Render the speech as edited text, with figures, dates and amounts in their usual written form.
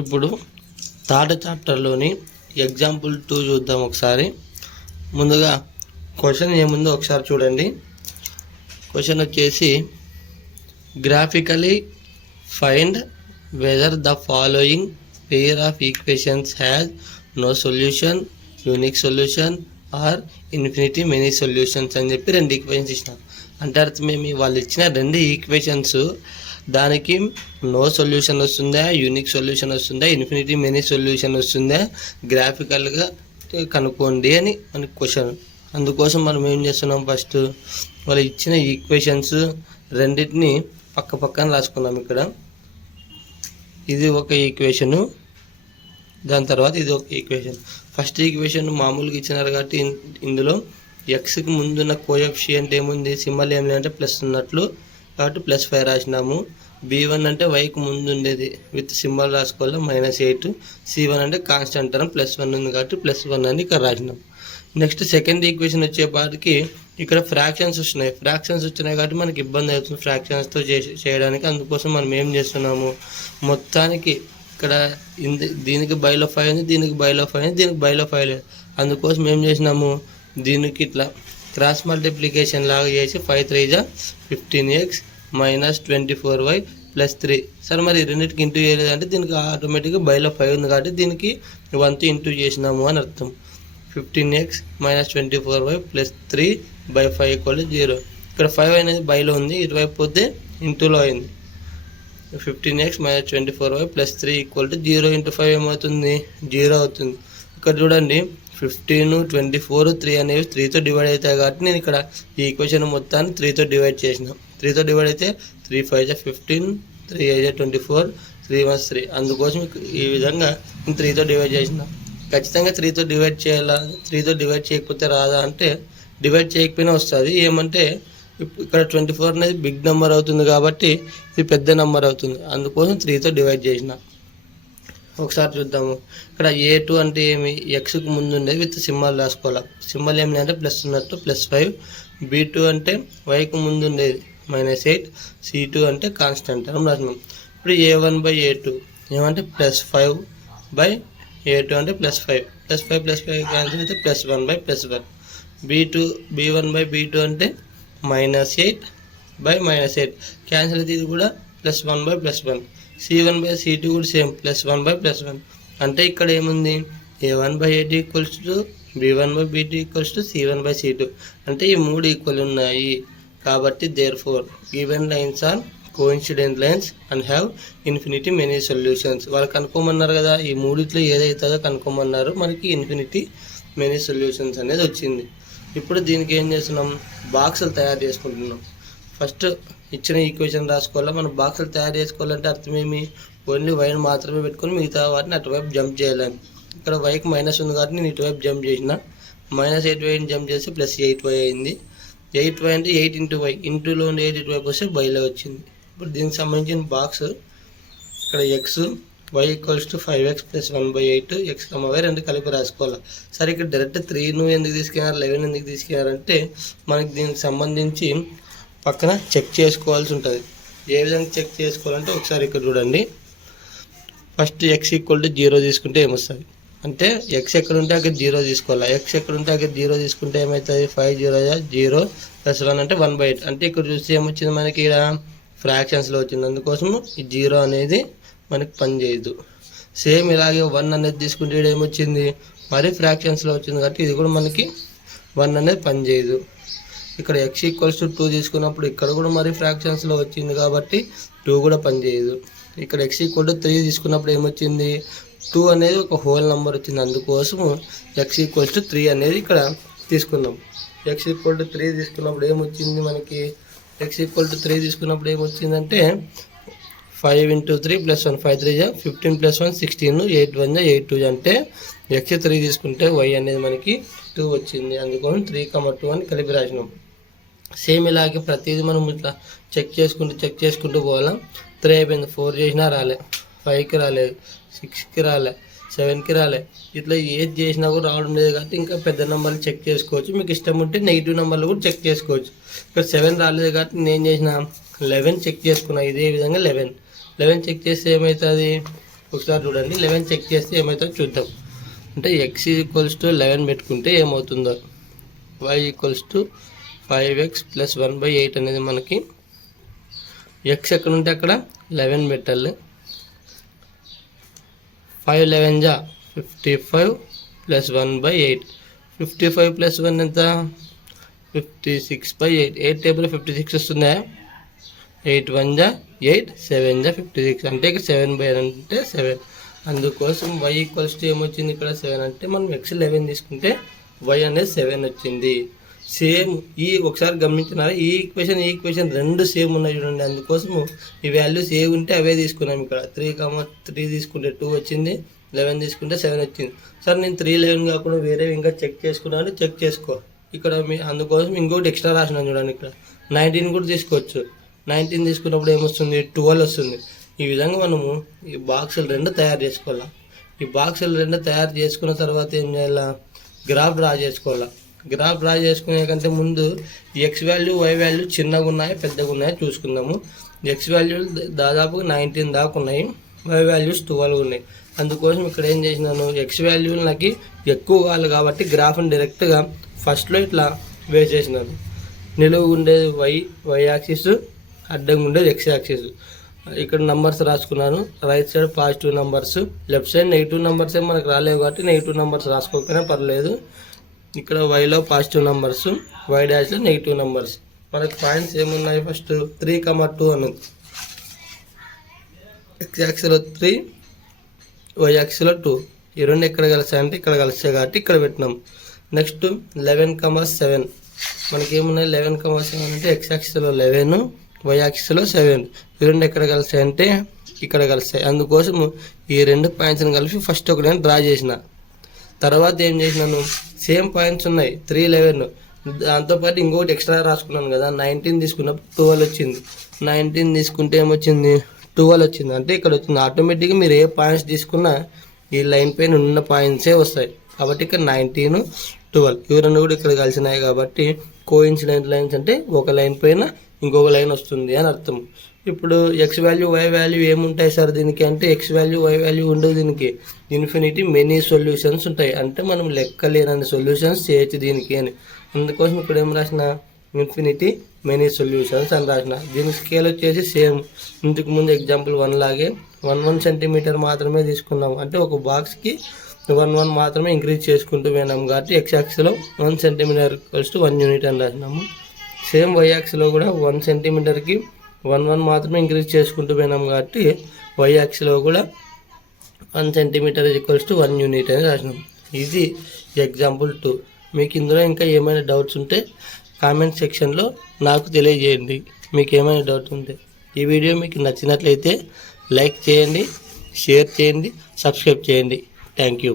ఇప్పుడు third చాప్టర్లోని example 2 చూద్దాం ఒకసారి. ముందుగా క్వశ్చన్ ఏముందో ఒకసారి చూడండి. క్వశ్చన్ వచ్చేసి graphically find whether the following pair of equations has no solution, unique solution or infinity many solutions అని చెప్పి 2 ఈక్వేషన్స్ ఇచ్చినారు. అంటే అర్థమేమి, వాళ్ళు ఇచ్చిన 2 ఈక్వేషన్స్ దానికి నో సొల్యూషన్ వస్తుందా, యూనిక్ సొల్యూషన్ వస్తుందా, ఇన్ఫినిటీ మెనీ సొల్యూషన్ వస్తుందా, గ్రాఫికల్గా కనుక్కోండి అని మనకి క్వశ్చన్. అందుకోసం మనం ఏం చేస్తున్నాం, ఫస్ట్ వాళ్ళు ఇచ్చిన ఈక్వేషన్స్ రెండింటిని పక్క పక్కన రాసుకున్నాం. ఇక్కడ ఇది ఒక ఈక్వేషను, దాని తర్వాత ఇది ఒక ఈక్వేషన్. ఫస్ట్ ఈక్వేషన్ మామూలుగా ఇచ్చినారు కాబట్టి ఇందులో ఎక్స్కి ముందున్న కోఎఫిషియంట్ ఏముంది, సింబల్ ఏమి అంటే ప్లస్ ఉన్నట్లు కాబట్టి +5 రాసినాము. b1 అంటే వైకి ముందు ఉండేది విత్ సింబల్ రాసుకోవాలి -8. c1 అంటే కాన్స్టెంట్ టర్మ్ +1 ఉంది కాబట్టి +1 అని ఇక్కడ రాసినాం. నెక్స్ట్ సెకండ్ ఈక్వేషన్ వచ్చేపాటికి ఇక్కడ ఫ్రాక్షన్స్ వచ్చినాయి కాబట్టి మనకి ఇబ్బంది అవుతుంది ఫ్రాక్షన్స్తో చేయడానికి. అందుకోసం మనం ఏం చేస్తున్నాము, మొత్తానికి ఇక్కడ దీనికి బైలో 5 ఉంది, దీనికి బైలో 5 ఉంది, దీనికి బైలో 5 లేదు. అందుకోసం ఏం చేసినాము, దీనికి ఇట్లా క్రాస్ మల్టిప్లికేషన్ లాగా చేసి 5 3 = 15x - 24y + 3. సరే మరి రెండింటికి ఇంటూ చేయలేదంటే దీనికి ఆటోమేటిక్గా బైలో 5 ఉంది కాబట్టి దీనికి 1తో ఇంటూ చేసినాము అని అర్థం. 15x - 24y + 3/5 = 0. ఇక్కడ 5 అనేది బైలో ఉంది, ఇటువైపు పోతే ఇంటూలో అయింది. 15x - 24y + 3 = 0 × 5 ఏమవుతుంది, 0 అవుతుంది. ఇక్కడ చూడండి 15, 24, 3 అనేవి 3తో డివైడ్ అవుతాయి కాబట్టి నేను ఇక్కడ ఈ ఈక్వేషన్ మొత్తాన్ని 3తో డివైడ్ చేసిన. 3తో డివైడ్ అయితే 3 5 = 15, 3 8 = 24, 3 1 3. అందుకోసం ఈ విధంగా నేను 3తో డివైడ్ చేసిన. ఖచ్చితంగా 3తో డివైడ్ చేయాలా, 3తో డివైడ్ చేయకపోతే రాదా అంటే డివైడ్ చేయకపోయినా వస్తుంది. ఏమంటే ఇక్కడ 24 అనేది బిగ్ నెంబర్ అవుతుంది కాబట్టి ఇది పెద్ద నెంబర్ అవుతుంది. అందుకోసం 3తో డివైడ్ చేసిన. ఒకసారి చూద్దాము. ఇక్కడ a2 అంటే ఏమి, ఎక్స్కి ముందు ఉండేది విత్ సింబల్ రాసుకోవాలి. సింబల్ ఏమి అంటే ప్లస్ ఉన్నట్టు +5. b2 అంటే వైకి ముందు ఉండేది -8. c2 అంటే కాన్స్టెంట్ టర్మ్ రాసినాం. ఇప్పుడు a1/a2 ఏమంటే +5/a2 అంటే +5. +5 క్యాన్సిల్ అయితే +1/+1. b1/b2 అంటే -8/-8 క్యాన్సిల్ అయితే ఇది కూడా +1/+1. c1/c2 కూడా సేమ్ +1/+1. అంటే ఇక్కడ ఏముంది, a1/a2 = b1/b2 = c1/c2. అంటే ఈ 3 ఈక్వల్ ఉన్నాయి కాబట్టి therefore given lines are coincident lines and have infinity many solutions. వాళ్ళు కనుక్కోమన్నారు కదా, ఈ మూడిట్లో ఏదైతుందో కనుక్కోమన్నారు, మనకి ఇన్ఫినిటీ మెనీ సొల్యూషన్స్ అనేది వచ్చింది. ఇప్పుడు దీనికి ఏం చేస్తున్నాం, బాక్సులు తయారు చేసుకుంటున్నాం. ఫస్ట్ ఇచ్చిన ఈక్వేషన్ రాసుకోవాలా. మనం బాక్సులు తయారు చేసుకోవాలంటే అర్థమేమి, ఓన్లీ వైని మాత్రమే పెట్టుకొని మిగతా వాటిని అటువైపు జంప్ చేయాలని. ఇక్కడ వైకి మైనస్ ఉంది కాబట్టి నేను ఇటువైపు జంప్ చేసిన. -8y జంప్ చేసి +8y అయింది. 8y అంటే 8 × y, ఇంటూలో ఉండి 8 ఇటువైపు వస్తే బైలో వచ్చింది. ఇప్పుడు దీనికి సంబంధించిన బాక్స్ ఇక్కడ x y = 5x + 1/8 x, y 2 కలిపి రాసుకోవాలి. సరే ఇక్కడ డైరెక్ట్ 3 ఎందుకు తీసుకున్నారు, 11 ఎందుకు తీసుకున్నారంటే మనకి దీనికి సంబంధించి పక్కన చెక్ చేసుకోవాల్సి ఉంటుంది. ఏ విధంగా చెక్ చేసుకోవాలంటే ఒకసారి ఇక్కడ చూడండి. ఫస్ట్ x = 0 తీసుకుంటే ఏమొస్తుంది అంటే x ఎక్కడ ఉంటే అక్కడ 0 తీసుకోవాలి. x ఎక్కడ ఉంటే అక్కడ 0 తీసుకుంటే ఏమవుతుంది, 5 0 0 + 1 అంటే 1/8. అంటే ఇక్కడ చూస్తే ఏమొచ్చింది, మనకి ఇక్కడ ఫ్రాక్షన్స్లో వచ్చింది. అందుకోసం ఈ 0 అనేది మనకి పని చేయదు. సేమ్ ఇలాగే 1 అనేది తీసుకుంటే ఇక్కడ ఏమొచ్చింది, మరి ఫ్రాక్షన్స్లో వచ్చింది కాబట్టి ఇది కూడా మనకి 1 అనేది పని చేయదు. ఇక్కడ x = 2 తీసుకున్నప్పుడు ఇక్కడ కూడా మరి ఫ్రాక్షన్స్లో వచ్చింది కాబట్టి 2 కూడా పనిచేయదు. ఇక్కడ x = 3 తీసుకున్నప్పుడు ఏమొచ్చింది, 2 అనేది ఒక హోల్ నెంబర్ వచ్చింది. అందుకోసం x = 3 అనేది ఇక్కడ తీసుకున్నాం. x = 3 తీసుకున్నప్పుడు ఏమొచ్చింది, మనకి x = 3 తీసుకున్నప్పుడు ఏమొచ్చిందంటే 5 × 3 + 1 5 3 = 15 + 1 16 8 1 = 8 2 అంటే x 3 తీసుకుంటే y అనేది మనకి 2 వచ్చింది. అందుకోసం 3, 2 అని కలిపి రాసినాం. సేమ్ ఇలాగే ప్రతిదీ మనం ఇట్లా చెక్ చేసుకుంటూ పోవాలా. 3 అయిపోయింది, 4 చేసినా రాలే, 5కి రాలేదు, 6కి రాలే, 7కి రాలే. ఇట్లా ఏది చేసినా కూడా రావడం లేదు కాబట్టి ఇంకా పెద్ద నెంబర్లు చెక్ చేసుకోవచ్చు. మీకు ఇష్టం ఉంటే నెగిటివ్ నెంబర్లు కూడా చెక్ చేసుకోవచ్చు. ఇక్కడ 7 రాలేదు కాబట్టి నేను చేసిన 11 చెక్ చేసుకున్నా. ఇదే విధంగా 11 చెక్ చేస్తే ఏమవుతుంది, ఒకసారి చూడండి. 11 చెక్ చేస్తే ఏమవుతుందో చూద్దాం. అంటే x = 11 పెట్టుకుంటే ఏమవుతుందో, y = 5x + 1/8 అనేది మనకి x ఎక్కడ ఉంటే అక్కడ 11 పెట్టాలి. 5 11 జా 55 + 1/8. 55 + 1 ఎంత? 56/8. 8 టేబుల్ 56 వస్తుందా? 8 1 జా 8, 7 జా 56. అంటే ఇక్కడ 7/8 అంటే 7. అందుకోసం y = ఏమొచ్చింది ఇక్కడ 7. అంటే మనం x 11 తీసుకుంటే y అనేది 7 వచ్చింది. సేమ్ ఒకసారి గమనించినారా, ఈ ఈక్వేషన్ రెండు సేమ్ ఉన్నాయి చూడండి. అందుకోసము ఈ వాల్యూస్ ఏ ఉంటే అవే తీసుకున్నాం. ఇక్కడ 3 తీసుకుంటే 2 వచ్చింది, 11 తీసుకుంటే 7 వచ్చింది. సార్ నేను 3 11 కాకుండా వేరే ఇంకా చెక్ చేసుకున్నాను, చెక్ చేసుకో. ఇక్కడ అందుకోసం ఇంకోటి ఎక్స్ట్రా రాసినాను చూడండి. ఇక్కడ 19 కూడా తీసుకోవచ్చు. 19 తీసుకున్నప్పుడు ఏమొస్తుంది? 12 వస్తుంది. ఈ విధంగా మనము ఈ బాక్సులు రెండు తయారు చేసుకోవాలి. ఈ బాక్సులు రెండు తయారు చేసుకున్న తర్వాత ఏం చేయాలా? గ్రాఫ్ డ్రా చేసుకోవాలా. గ్రాఫ్ డ్రా చేసుకునే కంటే ముందు ఎక్స్ వాల్యూ వై వాల్యూ చిన్నగా ఉన్నాయో పెద్దగా ఉన్నాయో చూసుకుందాము. ఎక్స్ వాల్యూలు దాదాపు 19 దాకా ఉన్నాయి, వై వాల్యూస్ 12 ఉన్నాయి. అందుకోసం ఇక్కడ ఏం చేసినాను, ఎక్స్ వాల్యూలు నాకు ఎక్కువ కావాలి కాబట్టి గ్రాఫ్ని డైరెక్ట్గా ఫస్ట్లో ఇట్లా వేసేసినాను. నిలువు ఉండేది వై యాక్సిస్, అడ్డంగా ఉండేది ఎక్స్ యాక్సిస్. ఇక్కడ నంబర్స్ రాసుకున్నాను. Right side positive numbers, left side negative numbers ఏం మనకు రాలేవు కాబట్టి నెగిటివ్ నంబర్స్ రాసుకోకపోయినా పర్లేదు. ఇక్కడ వైలో పాజిటివ్ నంబర్స్, వై డాష్లో నెగిటివ్ నంబర్స్. మనకి పాయింట్స్ ఏమున్నాయి? ఫస్ట్ 3, 2 అని. ఎక్స్ యాక్సిస్లో 3, వై యాక్సిస్లో 2. ఈ రెండు ఎక్కడ కలిసాయి అంటే ఇక్కడ కలిసాయి కాబట్టి ఇక్కడ పెట్టినాం. నెక్స్ట్ 11, 7. మనకి ఏమున్నాయి? 11, 7 అంటే ఎక్స్ యాక్సిస్లో 11, వై యాక్సిస్లో 7. ఈ రెండు ఎక్కడ కలిసాయి అంటే ఇక్కడ కలిసాయి. అందుకోసం ఈ రెండు పాయింట్స్ని కలిపి ఫస్ట్ ఒక నేను డ్రా చేసిన. తర్వాత ఏం చేసినాను, సేమ్ పాయింట్స్ ఉన్నాయి 3, 11. దాంతోపాటు ఇంకొకటి ఎక్స్ట్రా రాసుకున్నాను కదా. 19 తీసుకున్నప్పుడు 12 వచ్చింది. 19 తీసుకుంటే ఏమొచ్చింది? 12 వచ్చింది. అంటే ఇక్కడ వచ్చింది. ఆటోమేటిక్గా మీరు ఏ పాయింట్స్ తీసుకున్నా ఈ లైన్ పైన ఉన్న పాయింట్సే వస్తాయి. కాబట్టి ఇక్కడ 19, 12 ఇవి రెండు కూడా ఇక్కడ కలిసినాయి కాబట్టి కోఇన్సిడెంట్ లైన్స్ అంటే ఒక లైన్ పైన ఇంకొక లైన్ వస్తుంది అని అర్థం. ఇప్పుడు ఎక్స్ వాల్యూ వై వాల్యూ ఏముంటాయి సార్ దీనికి అంటే, ఎక్స్ వాల్యూ వై వాల్యూ ఉండవు దీనికి. ఇన్ఫినిటీ మెనీ సొల్యూషన్స్ ఉంటాయి. అంటే మనం లెక్కలేనన్ని సొల్యూషన్స్ చేయొచ్చు దీనికి అని. అందుకోసం ఇక్కడ ఏం రాసిన? ఇన్ఫినిటీ మెనీ సొల్యూషన్స్ అని రాసిన. దీని స్కేల్ వచ్చేసి సేమ్ ఇంతకు ముందు ఎగ్జాంపుల్ 1 లాగే 1 సెంటీమీటర్ మాత్రమే తీసుకున్నాం. అంటే ఒక బాక్స్కి 1 మాత్రమే ఇంక్రీజ్ చేసుకుంటూ పోయినాం కాబట్టి ఎక్స్ యాక్సిస్లో 1 సెంటీమీటర్ = 1 యూనిట్ అని రాసినాము. సేమ్ వై యాక్సిస్లో కూడా 1 సెంటీమీటర్కి 1 మాత్రమే ఇంక్రీజ్ చేసుకుంటూ పోయినాం కాబట్టి వై యాక్సిస్లో కూడా 1 సెంటీమీటర్ = 1 యూనిట్ అని రాసినాం. ఇది ఎగ్జాంపుల్ 2. మీకు ఇందులో ఇంకా ఏమైనా డౌట్స్ ఉంటే కామెంట్ సెక్షన్లో నాకు తెలియజేయండి. మీకు ఏమైనా డౌట్ ఉంటే. ఈ వీడియో మీకు నచ్చినట్లయితే లైక్ చేయండి, షేర్ చేయండి, సబ్స్క్రైబ్ చేయండి. Thank you.